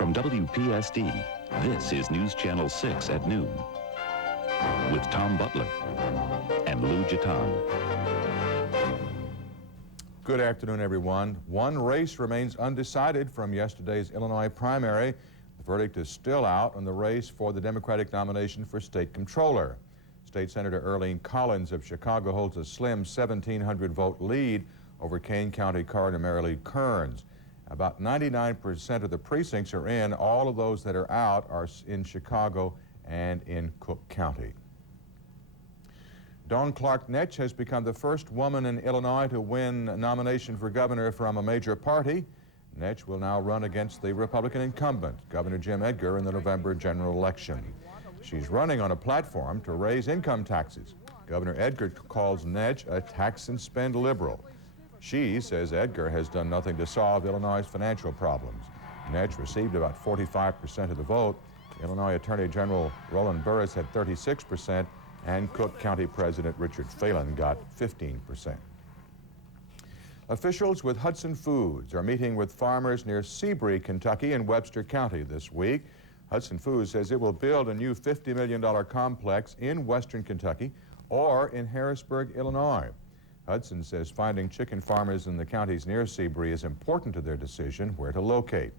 From WPSD, this is News Channel 6 at noon with Tom Butler and Lou Gitan. Good afternoon, everyone. One race remains undecided from yesterday's Illinois primary. The verdict is still out on the race for the Democratic nomination for state comptroller. State Senator Earlene Collins of Chicago holds a slim 1,700 vote lead over Kane County Coroner Mary Lee Kearns. About 99% of the precincts are in. All of those that are out are in Chicago and in Cook County. Dawn Clark Netsch has become the first woman in Illinois to win a nomination for governor from a major party. Netsch will now run against the Republican incumbent, Governor Jim Edgar, in the November general election. She's running on a platform to raise income taxes. Governor Edgar calls Netsch a tax and spend liberal. She says Edgar has done nothing to solve Illinois' financial problems. Netsch received about 45% of the vote. Illinois Attorney General Roland Burris had 36%, and Cook County President Richard Phelan got 15%. Officials with Hudson Foods are meeting with farmers near Seabury, Kentucky, and Webster County this week. Hudson Foods says it will build a new $50 million complex in western Kentucky or in Harrisburg, Illinois. Hudson says finding chicken farmers in the counties near Seabury is important to their decision where to locate.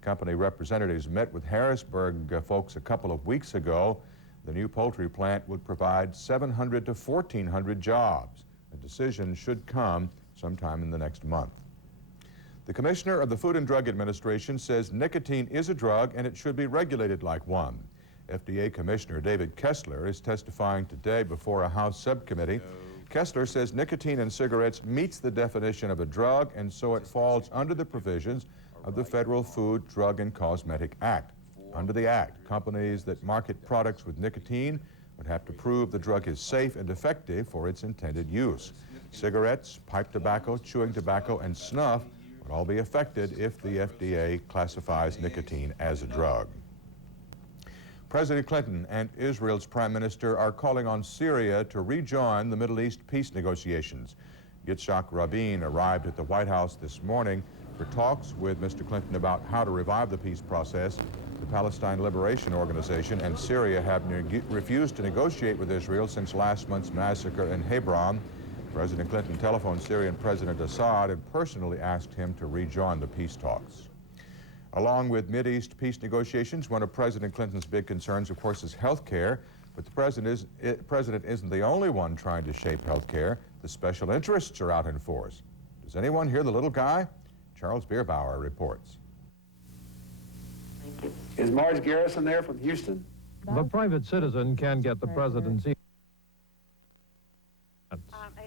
Company representatives met with Harrisburg folks a couple of weeks ago. The new poultry plant would provide 700 to 1,400 jobs. A decision should come sometime in the next month. The commissioner of the Food and Drug Administration says nicotine is a drug and it should be regulated like one. FDA Commissioner David Kessler is testifying today before a House subcommittee. Kessler says nicotine in cigarettes meets the definition of a drug, and so it falls under the provisions of the Federal Food, Drug, and Cosmetic Act. Under the Act, companies that market products with nicotine would have to prove the drug is safe and effective for its intended use. Cigarettes, pipe tobacco, chewing tobacco, and snuff would all be affected if the FDA classifies nicotine as a drug. President Clinton and Israel's Prime Minister are calling on Syria to rejoin the Middle East peace negotiations. Yitzhak Rabin arrived at the White House this morning for talks with Mr. Clinton about how to revive the peace process. The Palestine Liberation Organization and Syria have refused to negotiate with Israel since last month's massacre in Hebron. President Clinton telephoned Syrian President Assad and personally asked him to rejoin the peace talks. Along with Mideast peace negotiations, one of President Clinton's big concerns, of course, is health care. But the president isn't the only one trying to shape health care. The special interests are out in force. Does anyone hear the little guy? Charles Bierbauer reports. Is Marge Garrison there from Houston? The private citizen can get the presidency.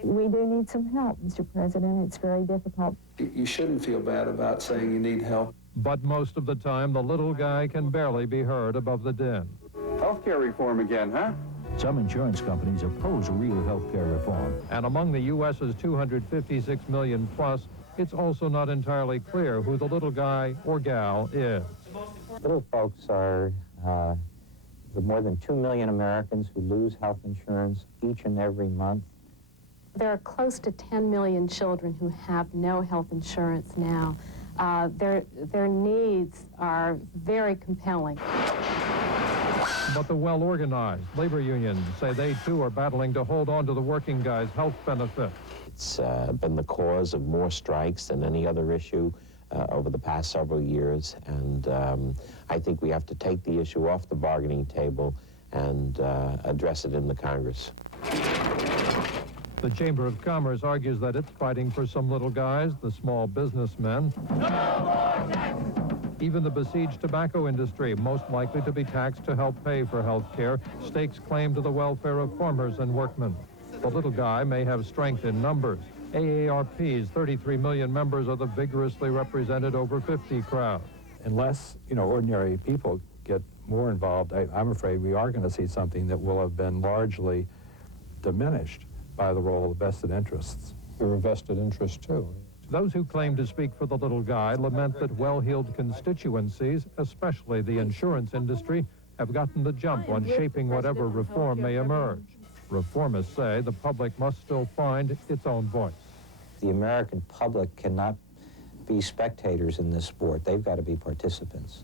We do need some help, Mr. President. It's very difficult. You shouldn't feel bad about saying you need help. But most of the time, the little guy can barely be heard above the din. Healthcare reform again, huh? Some insurance companies oppose real health care reform. And among the U.S.'s 256 million plus, it's also not entirely clear who the little guy or gal is. Little folks are the more than 2 million Americans who lose health insurance each and every month. There are close to 10 million children who have no health insurance now. Their needs are very compelling. But the well-organized labor unions say they, too, are battling to hold on to the working guy's health benefits. It's been the cause of more strikes than any other issue over the past several years, and I think we have to take the issue off the bargaining table and address it in the Congress. The Chamber of Commerce argues that it's fighting for some little guys, the small businessmen. No more taxes! Even the besieged tobacco industry, most likely to be taxed to help pay for health care, stakes claim to the welfare of farmers and workmen. The little guy may have strength in numbers. AARP's 33 million members are the vigorously represented over 50 crowd. Unless, ordinary people get more involved, I'm afraid we are going to see something that will have been largely diminished by the role of vested interests. You're a vested interest, too. Those who claim to speak for the little guy lament that well-heeled constituencies, especially the insurance industry, have gotten the jump on shaping whatever reform may emerge. Reformists say the public must still find its own voice. The American public cannot be spectators in this sport. They've got to be participants.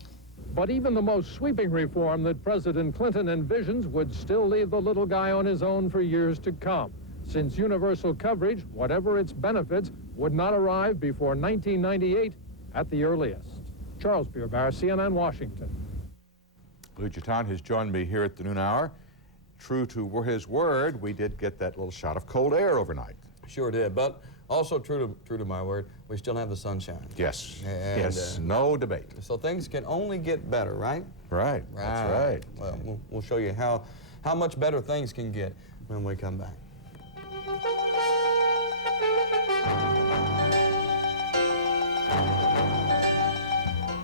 But even the most sweeping reform that President Clinton envisions would still leave the little guy on his own for years to come, since universal coverage, whatever its benefits, would not arrive before 1998 at the earliest. Charles Beerbaer, CNN, Washington. Lou Gitan has joined me here at the noon hour. True to his word, we did get that little shot of cold air overnight. Sure did, but also true to my word, we still have the sunshine. Yes, and, yes, no debate. So things can only get better, right? Right, that's right. Well, we'll show you how much better things can get when we come back.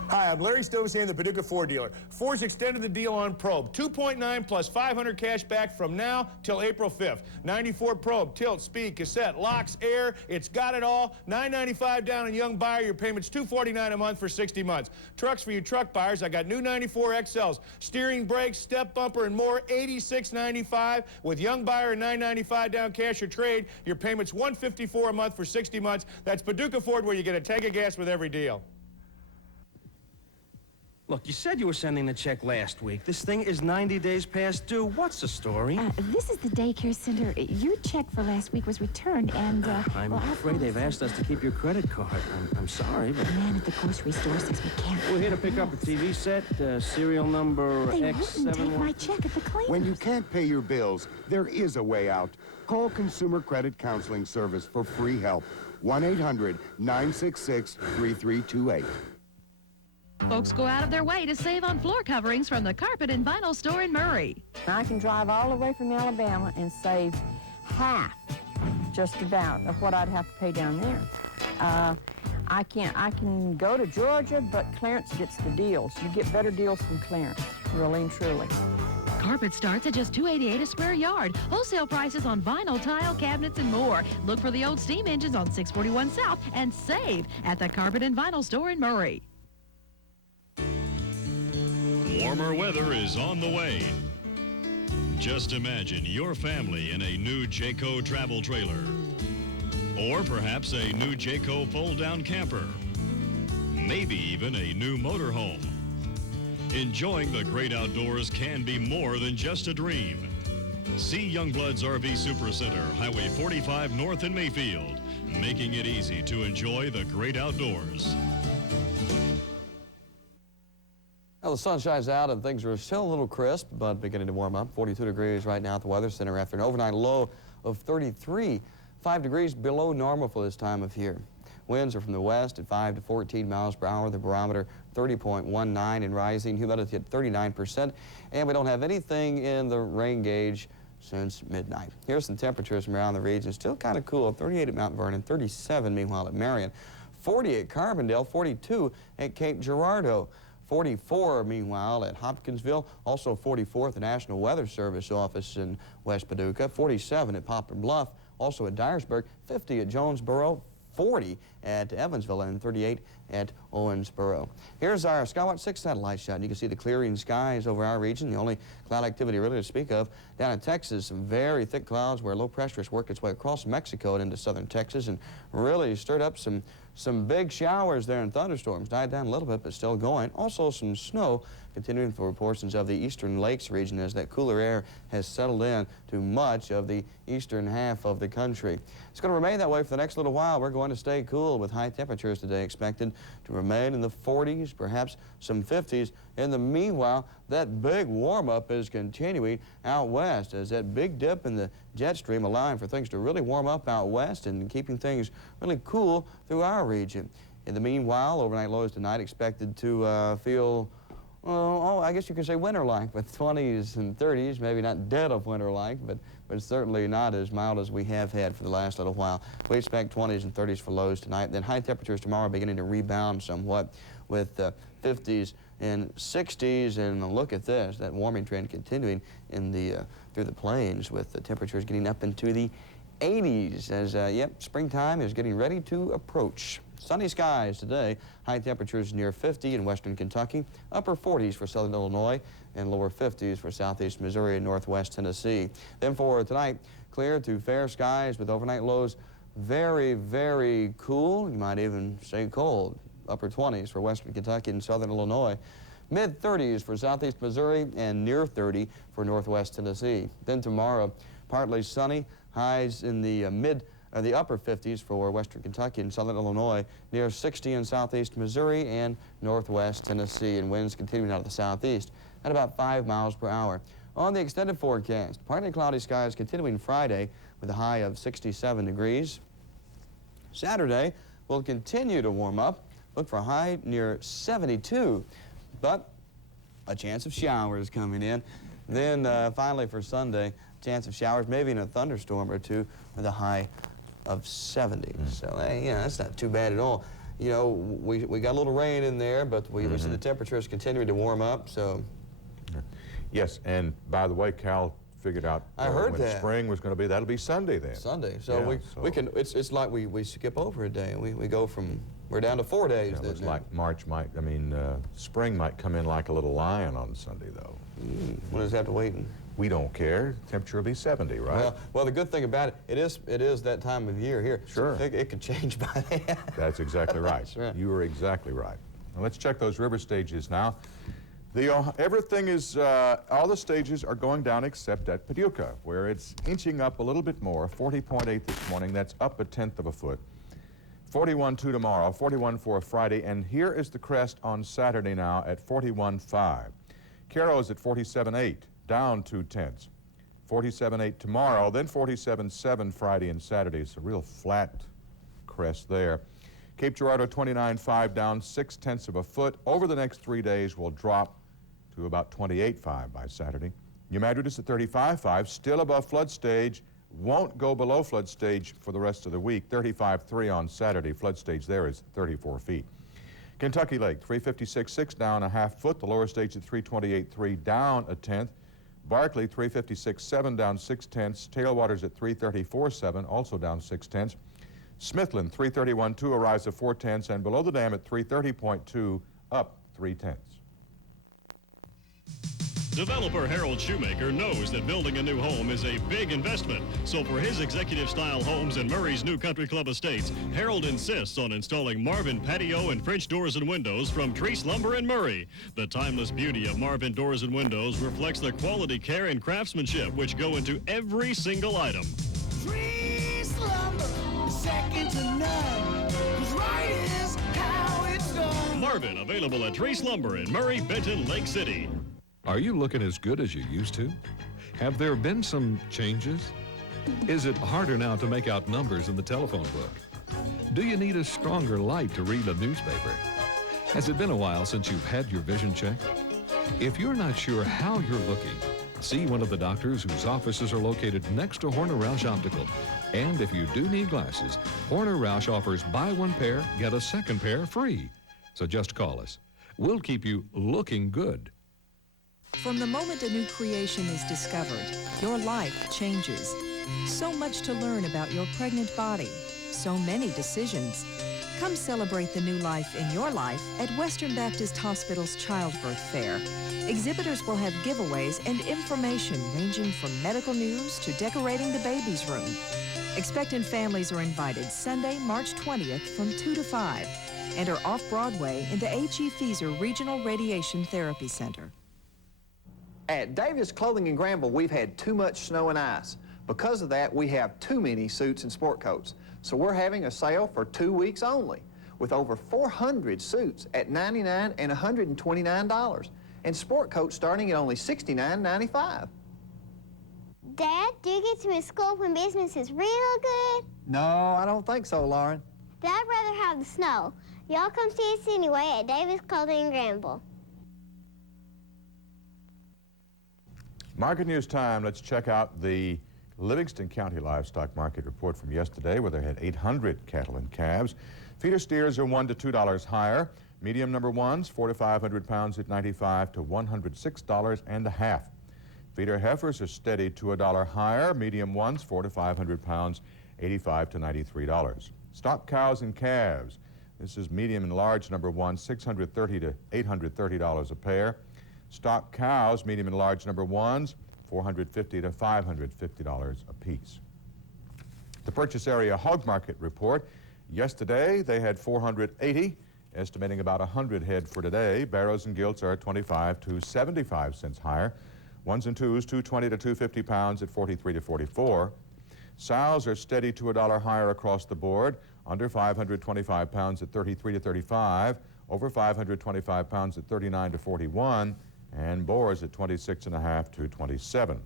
Hi, I'm Larry Stovesand, the Paducah Ford dealer. Ford's extended the deal on Probe. 2.9 plus 500 cash back from now till April 5th. 94 Probe, tilt, speed, cassette, locks, air, it's got it all. $995 down on young buyer, your payment's $249 a month for 60 months. Trucks for you truck buyers, I got new 94 XLs, steering, brakes, step bumper, and more, $86.95. With young buyer and $995 down cash or trade, your payment's $154 a month for 60 months. That's Paducah Ford, where you get a tank of gas with every deal. Look, you said you were sending the check last week. This thing is 90 days past due. What's the story? This is the daycare center. Your check for last week was returned, and, I'm afraid they've asked us to keep your credit card. I'm sorry, but... The man at the grocery store says we can't. We're here to pick up a TV set, serial number They X71. wouldn't take my check at the cleaners. When you can't pay your bills, there is a way out. Call Consumer Credit Counseling Service for free help. 1-800-966-3328. Folks go out of their way to save on floor coverings from the Carpet and Vinyl Store in Murray. I can drive all the way from Alabama and save half, just about, of what I'd have to pay down there. I can go to Georgia, but Clarence gets the deals. You get better deals from Clarence, really and truly. Carpet starts at just $288 a square yard. Wholesale prices on vinyl, tile, cabinets, and more. Look for the old steam engines on 641 South and save at the Carpet and Vinyl Store in Murray. Warmer weather is on the way. Just imagine your family in a new Jayco travel trailer. Or perhaps a new Jayco fold-down camper. Maybe even a new motorhome. Enjoying the great outdoors can be more than just a dream. See Youngblood's RV Supercenter, Highway 45 North in Mayfield, making it easy to enjoy the great outdoors. Well, the sun shines out and things are still a little crisp, but beginning to warm up. 42 degrees right now at the Weather Center after an overnight low of 33. 5 degrees below normal for this time of year. Winds are from the west at 5 to 14 miles per hour. The barometer 30.19 and rising. Humidity at 39%. And we don't have anything in the rain gauge since midnight. Here's some temperatures from around the region. Still kind of cool. 38 at Mount Vernon, 37 meanwhile at Marion, 40 at Carbondale, 42 at Cape Girardeau. 44, meanwhile, at Hopkinsville, also 44 at the National Weather Service office in West Paducah, 47 at Poplar Bluff, also at Dyersburg, 50 at Jonesboro, 40 at Evansville, and 38 at Owensboro. Here's our Skywatch 6 satellite shot. And you can see the clearing skies over our region. The only cloud activity really to speak of down in Texas, some very thick clouds where low pressure has worked its way across Mexico and into southern Texas and really stirred up some big showers there and thunderstorms. Died down a little bit, but still going. Also some snow continuing for portions of the eastern lakes region as that cooler air has settled in to much of the eastern half of the country. It's going to remain that way for the next little while. We're going to stay cool with high temperatures today expected to remain in the 40s, perhaps some 50s. In the meanwhile, that big warm-up is continuing out west as that big dip in the jet stream allowing for things to really warm up out west and keeping things really cool through our region. In the meanwhile, overnight lows tonight expected to feel, I guess you could say winter-like with 20s and 30s, maybe not dead of winter-like, but certainly not as mild as we have had for the last little while. We expect 20s and 30s for lows tonight. Then high temperatures tomorrow beginning to rebound somewhat with 50s and 60s. And look at this, that warming trend continuing in the through the plains with the temperatures getting up into the 80s as, springtime is getting ready to approach. Sunny skies today, high temperatures near 50 in western Kentucky, upper 40s for southern Illinois, and lower 50s for southeast Missouri and northwest Tennessee. Then for tonight, clear to fair skies with overnight lows very, very cool. You might even say cold. Upper 20s for western Kentucky and southern Illinois. Mid-30s for southeast Missouri and near 30 for northwest Tennessee. Then tomorrow, partly sunny, highs in the the upper 50s for western Kentucky and southern Illinois, near 60 in southeast Missouri and northwest Tennessee, and winds continuing out of the southeast at about 5 miles per hour. On the extended forecast, partly cloudy skies continuing Friday with a high of 67 degrees. Saturday will continue to warm up. Look for a high near 72, but a chance of showers coming in. Then finally for Sunday, chance of showers, maybe in a thunderstorm or two, with a high of 70. So, hey, yeah, that's not too bad at all. You know, we got a little rain in there, but we see the temperatures continuing to warm up, so. Yes, and by the way, Cal figured out when spring was going to be. That'll be Sunday then. Sunday. So yeah, we can, it's like we skip over a day, and we go from, we're down to 4 days. Yeah, it's like March might, I mean, spring might come in like a little lion on Sunday, though. We'll just have to wait. We don't care. Temperature will be 70, right? Well, the good thing about it, it is that time of year here. Sure. So it could change by then. That's exactly right. That's right. You are exactly right. Now let's check those river stages now. Everything is, all the stages are going down except at Paducah, where it's inching up a little bit more, 40.8 this morning. That's up 1/10 of a foot. 41.2 tomorrow, 41.4 Friday, and here is the crest on Saturday now at 41.5. Caro's at 47.8, down 0.2. 47.8 tomorrow, then 47.7 Friday and Saturday. It's a real flat crest there. Cape Girardeau 29.5, down 0.6 of a foot. Over the next 3 days, will drop to about 28.5 by Saturday. New Madrid is at 35.5, still above flood stage. Won't go below flood stage for the rest of the week. 35.3 on Saturday. Flood stage there is 34 feet. Kentucky Lake 356.6, down 1/2 foot. The lower stage at 328.3, down 1/10. Barkley 356.7, down 0.6. Tailwaters at 334.7, also down 0.6. Smithland 331.2, a rise of 0.4, and below the dam at 330.2, up 0.3. Developer Harold Shoemaker knows that building a new home is a big investment. So for his executive-style homes in Murray's new Country Club Estates, Harold insists on installing Marvin patio and French doors and windows from Treese Lumber in Murray. The timeless beauty of Marvin doors and windows reflects the quality care and craftsmanship which go into every single item. Treese Lumber, second to none, 'cause right is how it's done. Marvin, available at Treese Lumber in Murray, Benton, Lake City. Are you looking as good as you used to? Have there been some changes? Is it harder now to make out numbers in the telephone book? Do you need a stronger light to read a newspaper? Has it been a while since you've had your vision checked? If you're not sure how you're looking, see one of the doctors whose offices are located next to Horner Roush Optical. And if you do need glasses, Horner Roush offers buy one pair, get a second pair free. So just call us. We'll keep you looking good. From the moment a new creation is discovered, your life changes. So much to learn about your pregnant body. So many decisions. Come celebrate the new life in your life at Western Baptist Hospital's Childbirth Fair. Exhibitors will have giveaways and information ranging from medical news to decorating the baby's room. Expectant families are invited Sunday, March 20th from 2 to 5. Enter off-Broadway in the H.E. Feaser Regional Radiation Therapy Center. At Davis Clothing in Granville, we've had too much snow and ice. Because of that, we have too many suits and sport coats. So we're having a sale for 2 weeks only, with over 400 suits at $99 and $129, and sport coats starting at only $69.95. Dad, do you get to miss school when business is real good? No, I don't think so, Lauren. Then I'd rather have the snow. Y'all come see us anyway at Davis Clothing in Granville. Market news time. Let's check out the Livingston County Livestock Market report from yesterday, where they had 800 cattle and calves. Feeder steers are $1 to $2 higher. Medium number ones, 4 to 500 pounds at $95 to $106.50. Feeder heifers are steady to $1 higher. Medium ones, 4 to 500 pounds, $85 to $93. Stock cows and calves. This is medium and large number one, $630 to $830 a pair. Stock cows, medium and large number ones, $450 to $550 a piece. The purchase area hog market report. Yesterday, they had 480 estimating about 100 head for today. Barrows and gilts are 25 to 75 cents higher. Ones and twos, 220 to 250 pounds at 43 to 44. Sows are steady to $1 higher across the board. Under 525 pounds at 33 to 35. Over 525 pounds at 39 to 41. And boars at 26.5 to 27.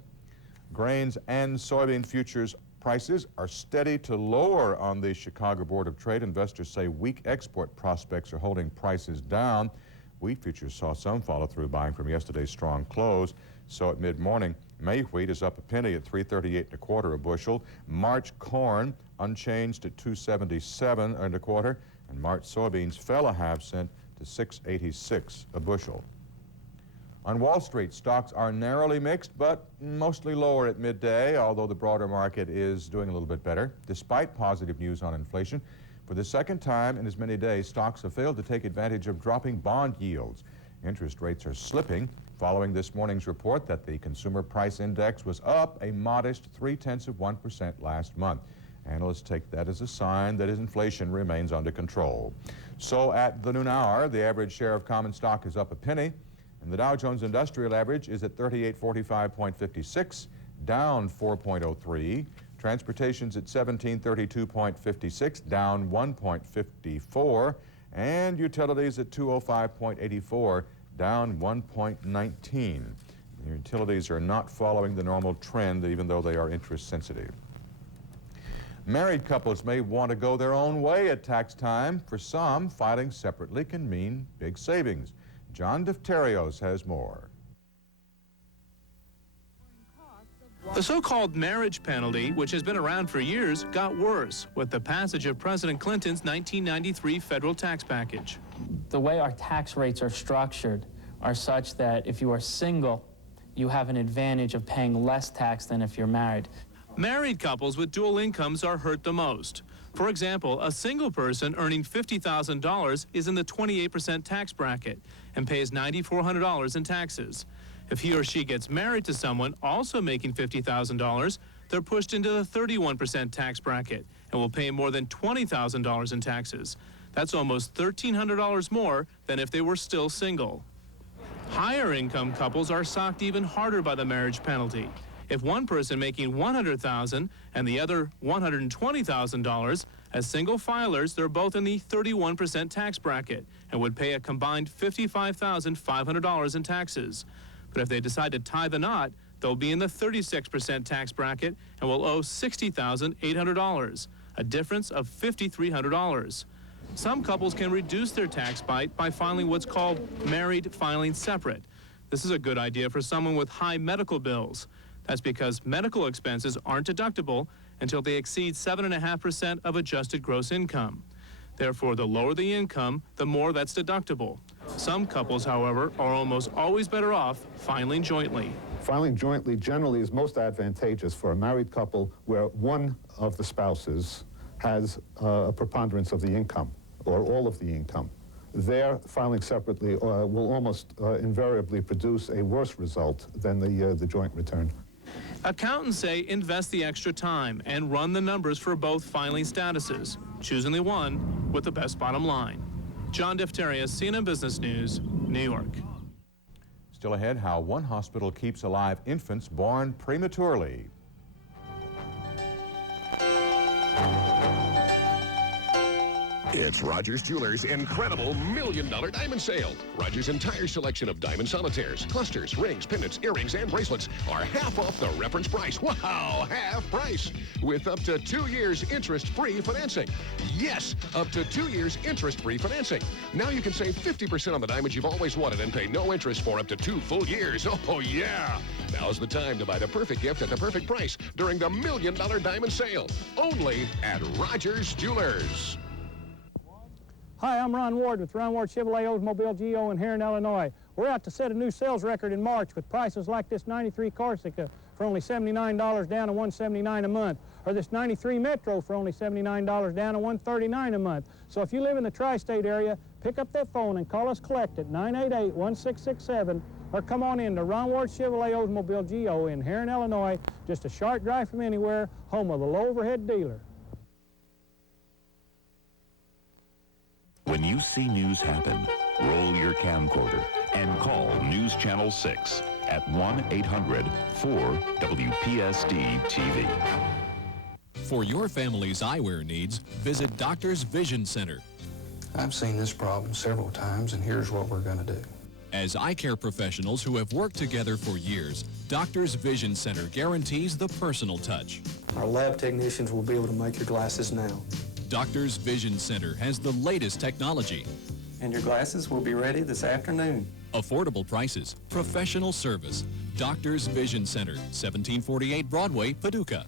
Grains and soybean futures prices are steady to lower on the Chicago Board of Trade. Investors say weak export prospects are holding prices down. Wheat futures saw some follow-through buying from yesterday's strong close. So at mid-morning, May wheat is up a penny at $3.38 a bushel. March corn unchanged at $2.77 a quarter, and March soybeans fell a half cent to $6.86 a bushel. On Wall Street, stocks are narrowly mixed, but mostly lower at midday, although the broader market is doing a little bit better. Despite positive news on inflation, for the second time in as many days, stocks have failed to take advantage of dropping bond yields. Interest rates are slipping following this morning's report that the Consumer Price Index was up a modest 0.3% last month. Analysts take that as a sign that inflation remains under control. So at the noon hour, the average share of common stock is up a penny, and the Dow Jones Industrial Average is at 3845.56, down 4.03. Transportation's at 1732.56, down 1.54. And utilities at 205.84, down 1.19. The utilities are not following the normal trend, even though they are interest sensitive. Married couples may want to go their own way at tax time. For some, filing separately can mean big savings. John Defterios has more. The so-called marriage penalty, which has been around for years, got worse with the passage of President Clinton's 1993 federal tax package. The way our tax rates are structured are such that if you are single, you have an advantage of paying less tax than if you're married. Married couples with dual incomes are hurt the most. For example, a single person earning $50,000 is in the 28% tax bracket and pays $9,400 in taxes. If he or she gets married to someone also making $50,000, they're pushed into the 31% tax bracket and will pay more than $20,000 in taxes. That's almost $1,300 more than if they were still single. Higher income couples are socked even harder by the marriage penalty. If one person making $100,000 and the other $120,000, as single filers, they're both in the 31% tax bracket and would pay a combined $55,500 in taxes. But if they decide to tie the knot, they'll be in the 36% tax bracket and will owe $60,800, a difference of $5,300. Some couples can reduce their tax bite by filing what's called married filing separate. This is a good idea for someone with high medical bills. That's because medical expenses aren't deductible until they exceed 7.5% of adjusted gross income. Therefore, the lower the income, the more that's deductible. Some couples, however, are almost always better off filing jointly. Filing jointly generally is most advantageous for a married couple where one of the spouses has a preponderance of the income or all of the income. There, filing separately will almost invariably produce a worse result than the joint return. Accountants say invest the extra time and run the numbers for both filing statuses, choosing the one with the best bottom line. John Defterios, CNN Business News, New York. Still ahead, how one hospital keeps alive infants born prematurely. It's Rogers Jewelers' incredible $1 million diamond sale. Rogers' entire selection of diamond solitaires, clusters, rings, pendants, earrings, and bracelets are half off the reference price. Wow, half price. With up to 2 years interest-free financing. Yes, up to 2 years interest-free financing. Now you can save 50% on the diamonds you've always wanted and pay no interest for up to 2 full years. Oh, yeah. Now's the time to buy the perfect gift at the perfect price during the $1 million diamond sale. Only at Rogers Jewelers. Hi, I'm Ron Ward with Ron Ward Chevrolet Oldsmobile GO in Heron, Illinois. We're out to set a new sales record in March with prices like this 93 Corsica for only $79 down to $179 a month, or this 93 Metro for only $79 down to $139 a month. So if you live in the tri-state area, pick up that phone and call us collect at 988-1667, or come on in to Ron Ward Chevrolet Oldsmobile GO in Heron, Illinois, just a short drive from anywhere, home of the low overhead dealer. When you you see news happen, roll your camcorder and call News Channel 6 at 1-800-4-WPSD-TV. For your family's eyewear needs, visit Doctor's Vision Center. I've seen this problem several times, and here's what we're going to do. As eye care professionals who have worked together for years, Doctor's Vision Center guarantees the personal touch. Our lab technicians will be able to make your glasses now. Doctor's Vision Center has the latest technology. And your glasses will be ready this afternoon. Affordable prices, professional service. Doctor's Vision Center, 1748 Broadway, Paducah.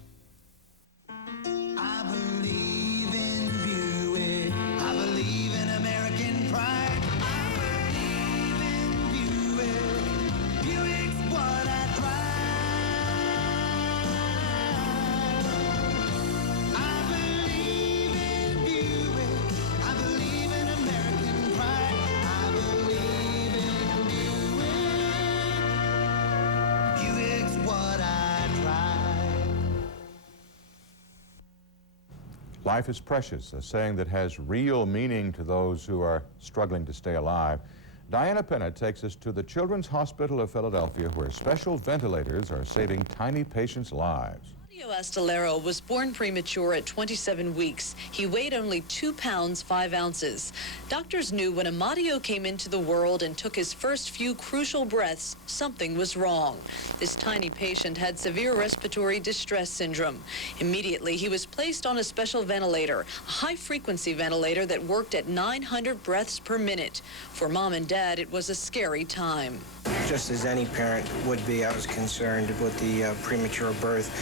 Life is precious, a saying that has real meaning to those who are struggling to stay alive. Diana Penna takes us to the Children's Hospital of Philadelphia, where special ventilators are saving tiny patients' lives. Mario Astolero was born premature at 27 weeks. He weighed only 2 pounds, 5 ounces. Doctors knew when Amadio came into the world and took his first few crucial breaths, something was wrong. This tiny patient had severe respiratory distress syndrome. Immediately, he was placed on a special ventilator, a high-frequency ventilator that worked at 900 breaths per minute. For Mom and Dad, it was a scary time. Just as any parent would be, I was concerned with the premature birth.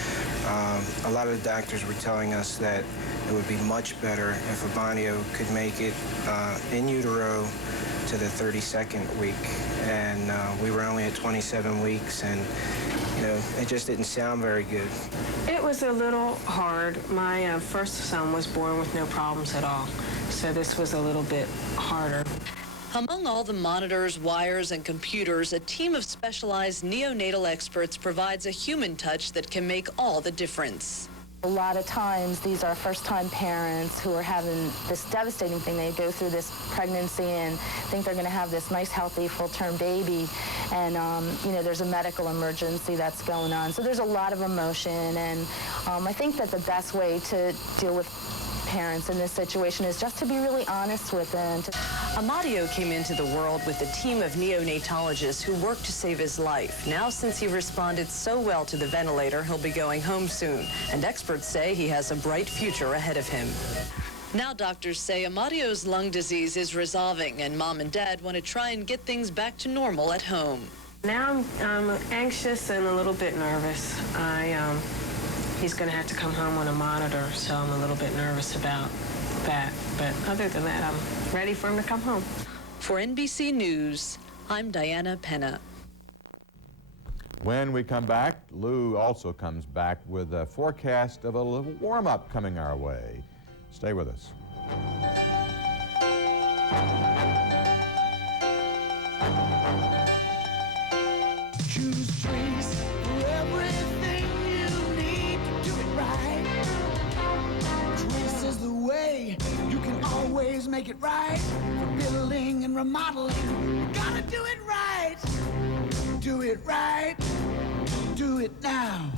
A lot of the doctors were telling us that it would be much better if Abanio could make it in utero to the 32nd week. And we were only at 27 weeks, and it just didn't sound very good. It was a little hard. My first son was born with no problems at all, so this was a little bit harder. Among all the monitors, wires, and computers, a team of specialized neonatal experts provides a human touch that can make all the difference. A lot of times, these are first-time parents who are having this devastating thing. They go through this pregnancy and think they're going to have this nice, healthy, full-term baby, and there's a medical emergency that's going on. So there's a lot of emotion, and I think that the best way to deal with parents in this situation is just to be really honest with them. Amadio came into the world with a team of neonatologists who worked to save his life. Now, since he responded so well to the ventilator, he'll be going home soon. And experts say he has a bright future ahead of him. Now doctors say Amadio's lung disease is resolving, and Mom and Dad want to try and get things back to normal at home. Now I'm anxious and a little bit nervous. He's going to have to come home on a monitor, so I'm a little bit nervous about that. But other than that, I'm ready for him to come home. For NBC News, I'm Diana Penna. When we come back, Lou also comes back with a forecast of a little warm-up coming our way. Stay with us. Choose trees for everything you need to do it right. Choice is the way you can always make it right. For building and remodeling, you gotta do it right. Do it right. Do it now.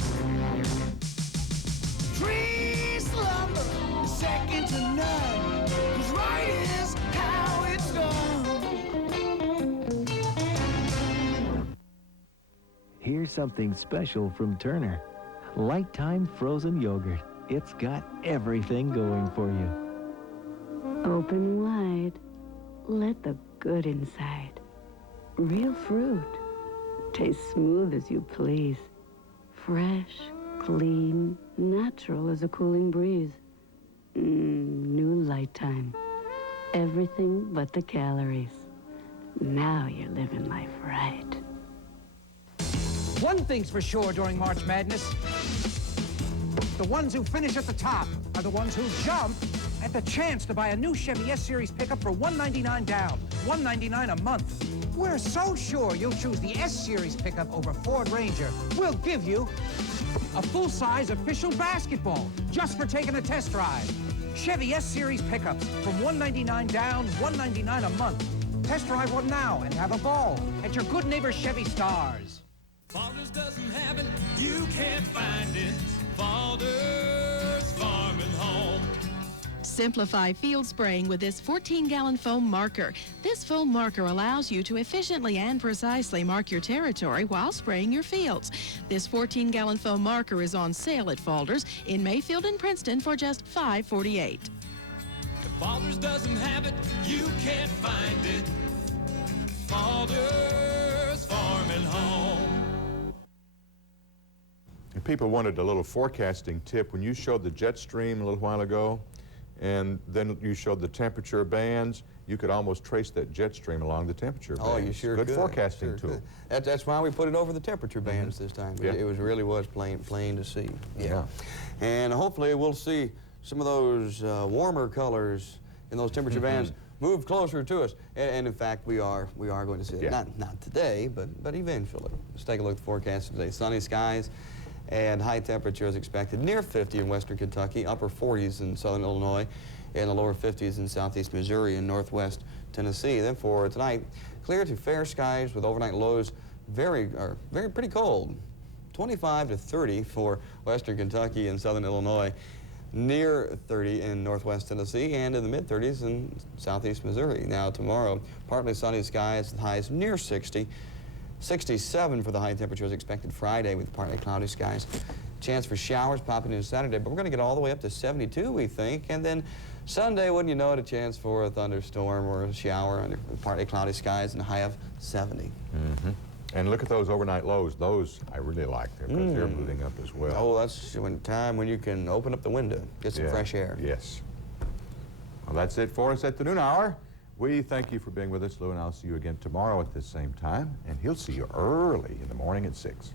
Trees lumber, second to none. 'Cause right is how it's done. Here's something special from Turner. Light-time frozen yogurt. It's got everything going for you. Open wide. Let the good inside. Real fruit. Taste smooth as you please. Fresh, clean, natural as a cooling breeze. New Light-time. Everything but the calories. Now you're living life right. One thing's for sure during March Madness. The ones who finish at the top are the ones who jump at the chance to buy a new Chevy S-Series pickup for $199 down, $199 a month. We're so sure you'll choose the S-Series pickup over Ford Ranger. We'll give you a full-size official basketball just for taking a test drive. Chevy S-Series pickups from $199 down, $199 a month. Test drive one now and have a ball at your good neighbor Chevy Stars. Fathers doesn't have it, you can't find it. Fathers Farm and Home. Simplify field spraying with this 14-gallon foam marker. This foam marker allows you to efficiently and precisely mark your territory while spraying your fields. This 14-gallon foam marker is on sale at Falders in Mayfield and Princeton for just $5.48. If Fathers doesn't have it, you can't find it. Fathers Farm and Home. And people wanted a little forecasting tip. When you showed the jet stream a little while ago, and then you showed the temperature bands, you could almost trace that jet stream along the temperature bands. Oh, you sure Good could. forecasting Sure tool. could. That's why we put it over the temperature bands this time. Yeah. It really was plain to see. Yeah. And hopefully we'll see some of those warmer colors in those temperature bands move closer to us. And in fact, we are going to see it. Yeah. Not today, but eventually. Let's take a look at the forecast today. Sunny skies and high temperatures expected near 50 in western Kentucky, upper 40s in southern Illinois, and the lower 50s in southeast Missouri and northwest Tennessee. Then for tonight, clear to fair skies with overnight lows pretty cold. 25 to 30 for western Kentucky and southern Illinois, near 30 in northwest Tennessee, and in the mid-30s in southeast Missouri. Now tomorrow, partly sunny skies with highs near 60. 67 for the high temperatures expected Friday with partly cloudy skies. Chance for showers popping in Saturday, but we're going to get all the way up to 72, we think. And then Sunday, wouldn't you know it, a chance for a thunderstorm or a shower under partly cloudy skies and a high of 70. And look at those overnight lows. Those I really like them because they're moving up as well. Oh, that's time when you can open up the window, get some fresh air. Yes. Well, that's it for us at the noon hour. We thank you for being with us, Lou, and I'll see you again tomorrow at this same time. And he'll see you early in the morning at 6.